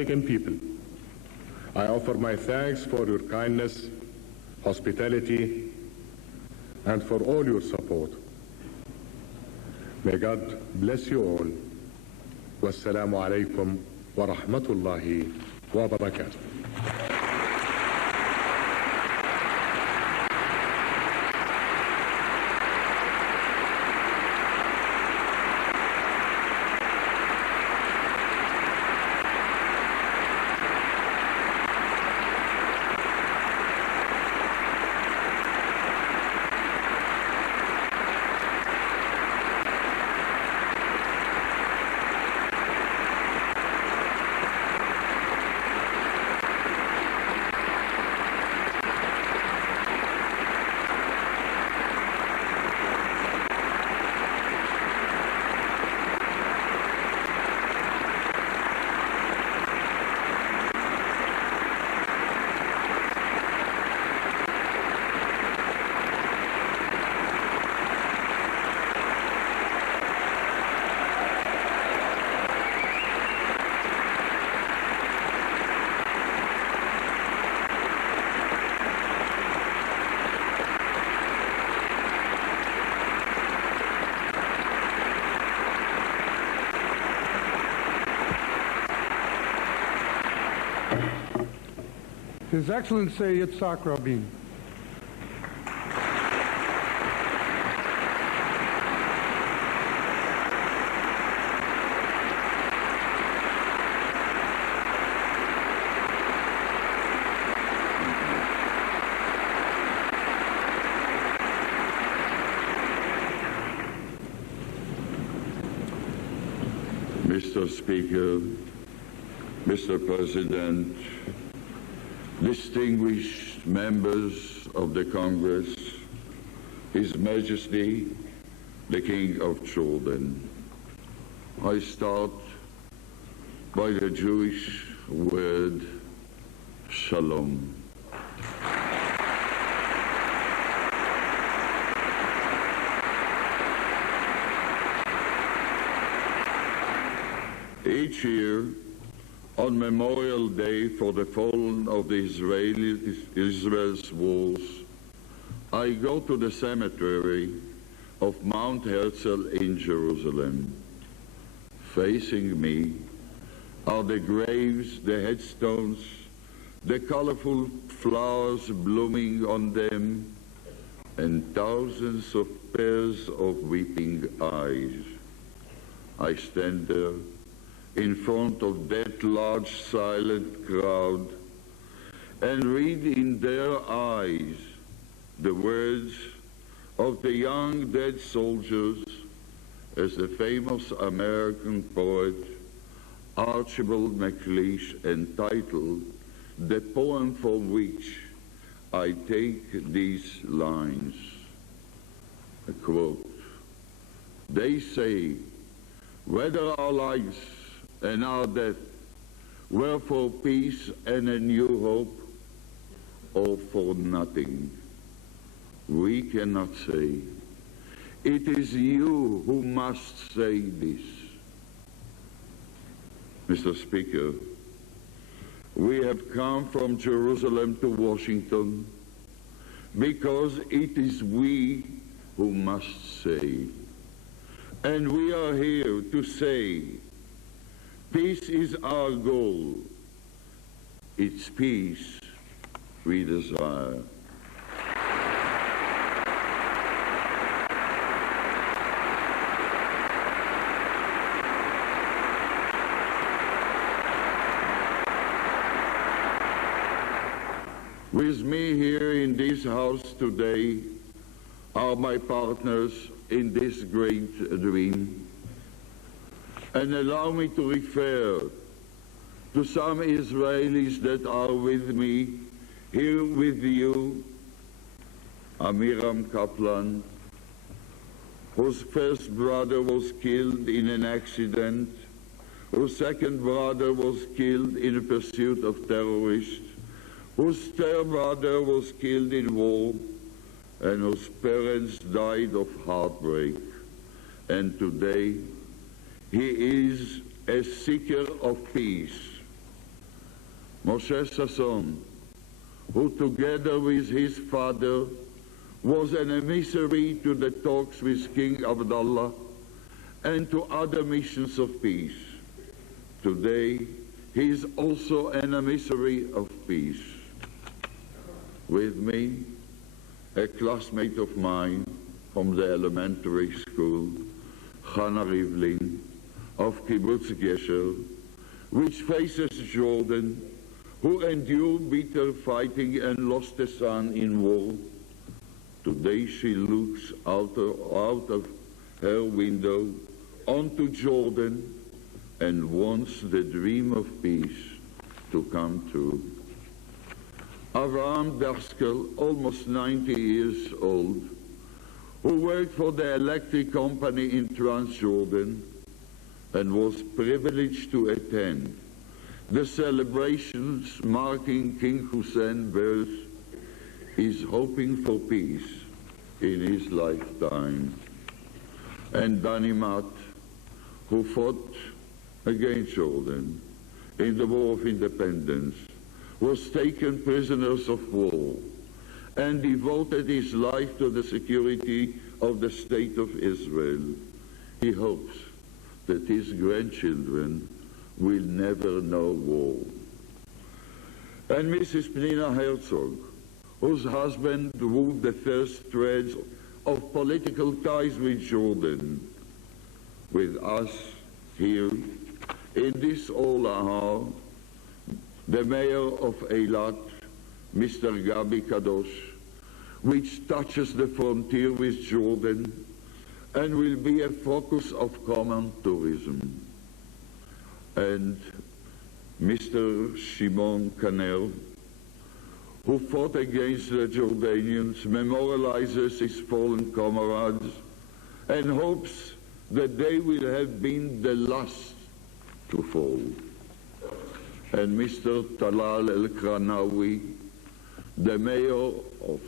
American people, I offer my thanks for your kindness, hospitality, and for all your support. May God bless you all. Wassalamu alaikum wa rahmatullahi wa barakatuh. His Excellency Yitzhak Rabin. Mr. Speaker, Mr. President, distinguished members of the Congress, His Majesty, the King of Jordan. I start by the Jewish word, Shalom. Each year, on Memorial Day for the fallen of the Israel's walls, I go to the cemetery of Mount Herzl in Jerusalem. Facing me are the graves, the headstones, the colorful flowers blooming on them, and thousands of pairs of weeping eyes. I stand there in front of that large silent crowd and read in their eyes the words of the young dead soldiers, as the famous American poet Archibald MacLeish entitled the poem from which I take these lines. A quote, "They say, whether our lives and our death were for peace and a new hope, or for nothing, we cannot say. It is you who must say this." Mr. Speaker, we have come from Jerusalem to Washington because it is we who must say. And we are here to say, peace is our goal. It's peace we desire. With me here in this house today are my partners in this great dream. And allow me to refer to some Israelis that are with me, here with you. Amiram Kaplan, whose first brother was killed in an accident, whose second brother was killed in a pursuit of terrorists, whose third brother was killed in war, and whose parents died of heartbreak. And today, he is a seeker of peace. Moshe Sasson, who together with his father was an emissary to the talks with King Abdullah and to other missions of peace. Today, he is also an emissary of peace. With me, a classmate of mine from the elementary school, Hannah Rivlin, of Kibbutz Gesher, which faces Jordan, who endured bitter fighting and lost a son in war. Today she looks out of her window onto Jordan and wants the dream of peace to come true. Avraham Daskel, almost 90 years old, who worked for the electric company in Transjordan and was privileged to attend the celebrations marking King Hussein's birth, is hoping for peace in his lifetime. And Danny Matt, who fought against Jordan in the War of Independence, was taken prisoners of war and devoted his life to the security of the State of Israel. He hopes that his grandchildren will never know war. And Mrs. Pnina Herzog, whose husband wove the first threads of political ties with Jordan, with us here in this Ola, the mayor of Eilat, Mr. Gabi Kadosh, which touches the frontier with Jordan and will be a focus of common tourism. And Mr. Shimon Kanel, who fought against the Jordanians, memorializes his fallen comrades and hopes that they will have been the last to fall. And Mr. Talal El-Kranawi, the mayor of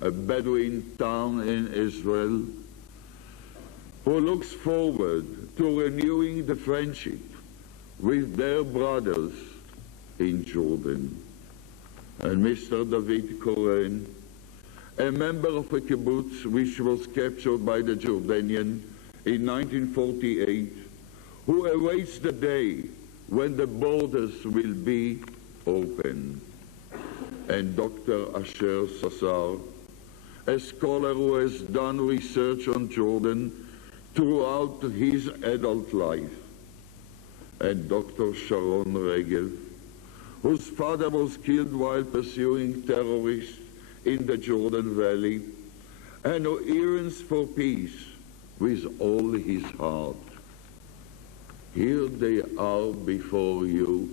a Bedouin town in Israel, who looks forward to renewing the friendship with their brothers in Jordan. And Mr. David Koren, a member of a kibbutz which was captured by the Jordanian in 1948, who awaits the day when the borders will be open. And Dr. Asher Sassar, a scholar who has done research on Jordan throughout his adult life. And Dr. Sharon Regev, whose father was killed while pursuing terrorists in the Jordan Valley, and who yearns for peace with all his heart. Here they are before you.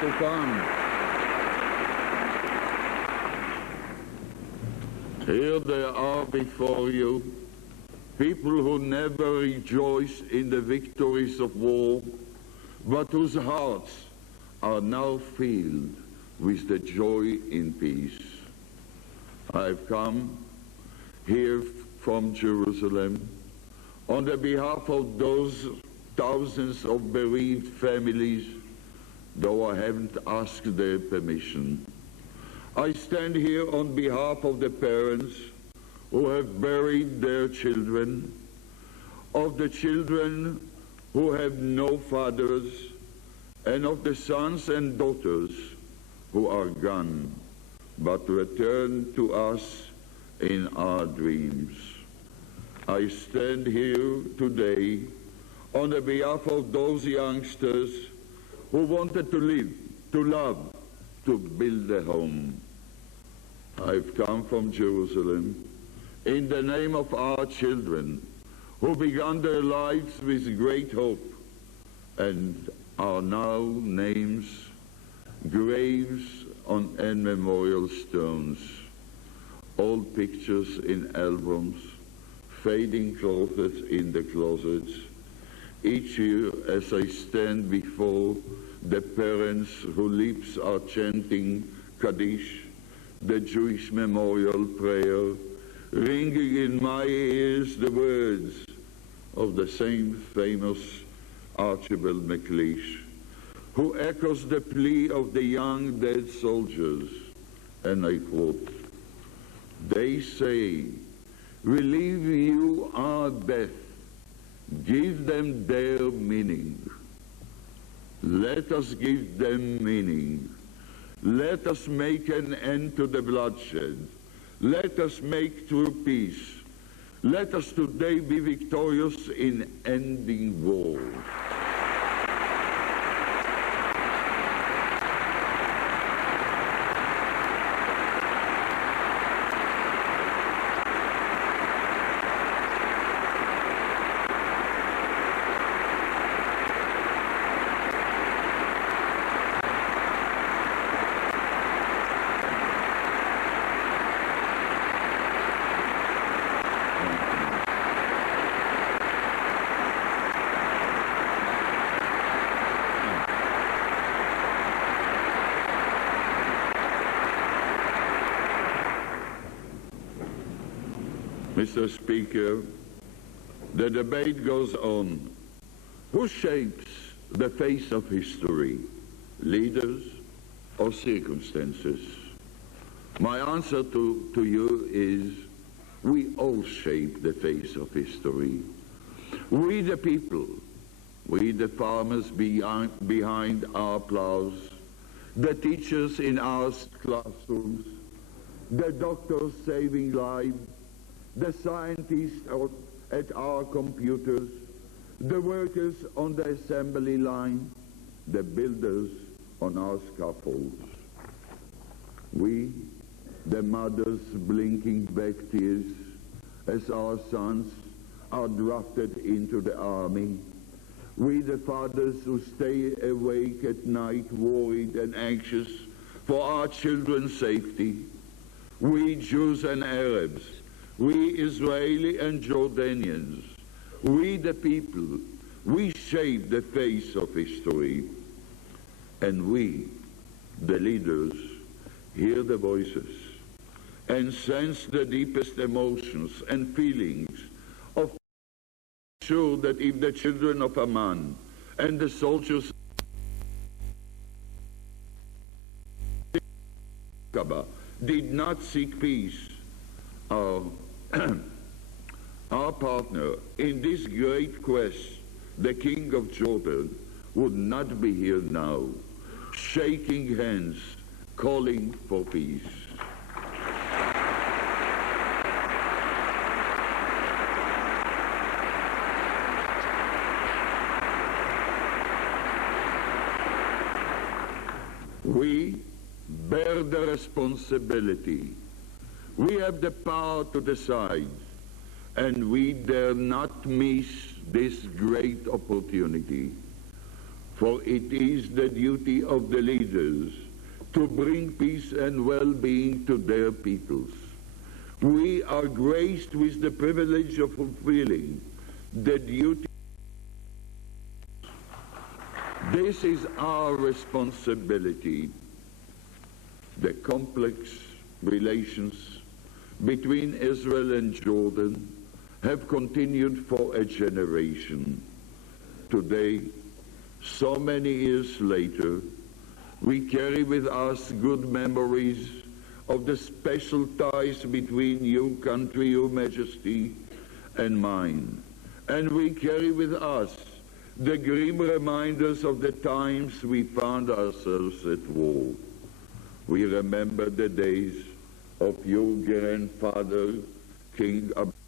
To come. Here they are before you, people who never rejoice in the victories of war, but whose hearts are now filled with the joy in peace. I've come here from Jerusalem on the behalf of those thousands of bereaved families, though I haven't asked their permission. I stand here on behalf of the parents who have buried their children, of the children who have no fathers, and of the sons and daughters who are gone, but return to us in our dreams. I stand here today on the behalf of those youngsters who wanted to live, to love, to build a home. I've come from Jerusalem in the name of our children who began their lives with great hope and are now names, graves on immemorial stones, old pictures in albums, fading clothes in the closets. Each year, as I stand before the parents whose lips are chanting Kaddish, the Jewish memorial prayer, ringing in my ears the words of the same famous Archibald MacLeish, who echoes the plea of the young dead soldiers, and I quote, "They say, relieve you our death, give them their meaning. Let us give them meaning. Let us make an end to the bloodshed. Let us make true peace. Let us today be victorious in ending war." Mr. Speaker, the debate goes on. Who shapes the face of history, leaders or circumstances? My answer to you is, we all shape the face of history. We the people, we the farmers behind our plows, the teachers in our classrooms, the doctors saving lives, the scientists at our computers, the workers on the assembly line, the builders on our scaffolds. We, the mothers blinking back tears as our sons are drafted into the army. We, the fathers who stay awake at night worried and anxious for our children's safety. We, Jews and Arabs, we Israeli and Jordanians, we the people, we shape the face of history. And we, the leaders, hear the voices and sense the deepest emotions and feelings of sure that if the children of Amman and the soldiers did not seek peace, our partner in this great quest, the King of Jordan, would not be here now, shaking hands, calling for peace. We bear the responsibility. We have the power to decide, and we dare not miss this great opportunity. For it is the duty of the leaders to bring peace and well-being to their peoples. We are graced with the privilege of fulfilling the duty. This is our responsibility. The complex relations between Israel and Jordan have continued for a generation. Today, so many years later, we carry with us good memories of the special ties between your country, your majesty, and mine. And we carry with us the grim reminders of the times we found ourselves at war. We remember the days of your grandfather, King Abdullah.